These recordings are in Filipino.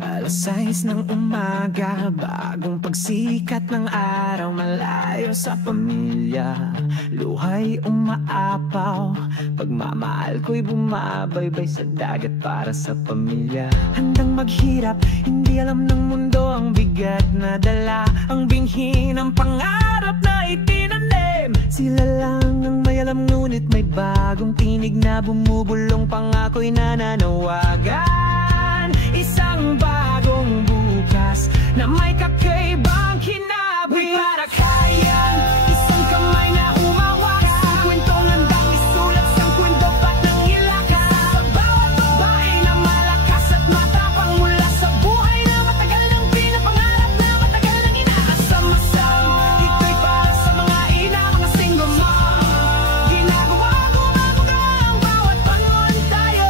Alas 6 ng umaga, bagong pagsikat ng araw, malayo sa pamilya, luhay umaapaw. Pagmamahal ko'y bumabaybay sa dagat para sa pamilya. Handang maghirap, hindi alam ng mundo ang bigat na dala, ang binhi ng pangarap na itinanim. Sila lang ang may alam, ngunit may bagong tinig na bumubulong, pangako'y nananawagan. Isang bagong bukas na may kakaibang kinabi. Para kaya isang kamay na humawak sa kwentong handang isulat, sang kwento pat ng ilakas. Sa bawat babae na malakas at matapang, mula sa buhay na matagal ng pinapangarap, na matagal ng inaasam-asam. Ito'y para sa mga ina, mga single mom. Ginagawa ko mabuga ang bawat panahon tayo,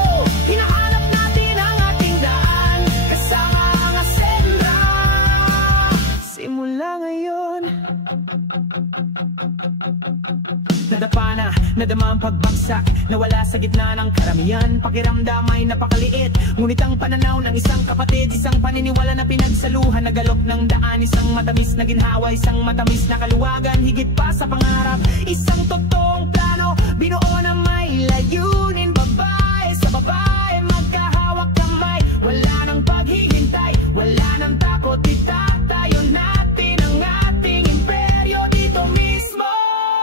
hinahanap natin ang ating daan, kasama ang Ascendra. Simula ngayon, nadapa na, nadama ang pagbagsak, nawala sa gitna ng karamihan. Pakiramdam ay napakaliit, ngunit ang pananaw ng isang kapatid, isang paniniwala na pinagsaluhan, nagalok ng daan, isang matamis na ginhawa, isang matamis na kaluwagan. Higit pa sa pangarap, isang totoong plano, binuo na may layunin. Babae sa babae, magkahawak kamay, wala nang paghihintay, wala nang takot, itatayo natin ang ating imperyo dito mismo.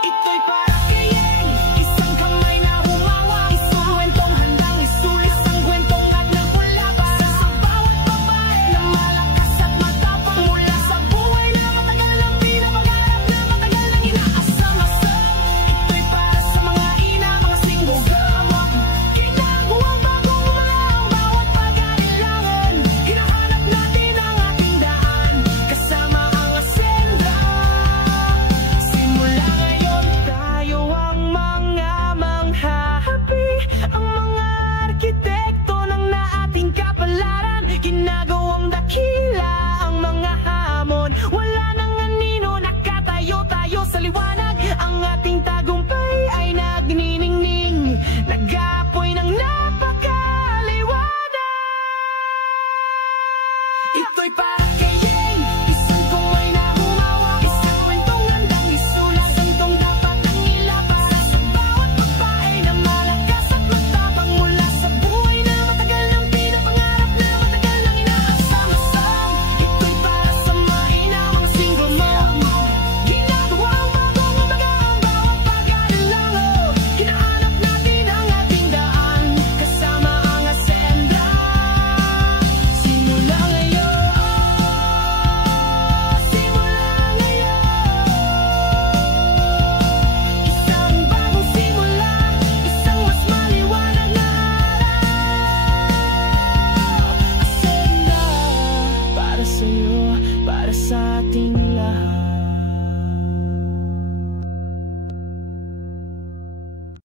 Ito'y para kay Yeng, isang kamay na humawak, isang kwentong handang isulit, isang kwentong at nagwala para sa bawat babae na malakas at matapang, mula sa buhay na matagal ng pinapangarap, na matagal ng inaasam-asam. Ito'y para sa mga ina, mga single mom. Ginagawang bagong wala ang bawat pag-alilangan, hinahanap natin ang ating daan, kasama ang Ascendra. Simula ngayon, tayo ang mga manghahapi, ang mga arkitekto ng naating kapalaran. Ginagawang dakila ang mga hamon, wala nang anino, nakatayo-tayo sa liwanag. Ang ating tagumpay ay nagniningning, nag-aapoy ng napakaliwanag. Ito'y para kay Yeng, isang kamay na humawak, isang kwentong handang isulat, santong dapat ang ilabas. Sa bawat babae na malakas at matapang, mula sa buhay na matagal ng pinapangarap, na matagal ng inaasam-asam. Ito'y para sa mga ina, mga single mom. Ginagawa ang bagong umaga ang bawat pag-alilangan, hinahanap natin ang ating daan, kasama ang Ascendra. Simula ngayon, simula ngayon, isang bagong simula, isang mas maliwanag na araw. Ascendra, para sa'yo, para sa ating lahat.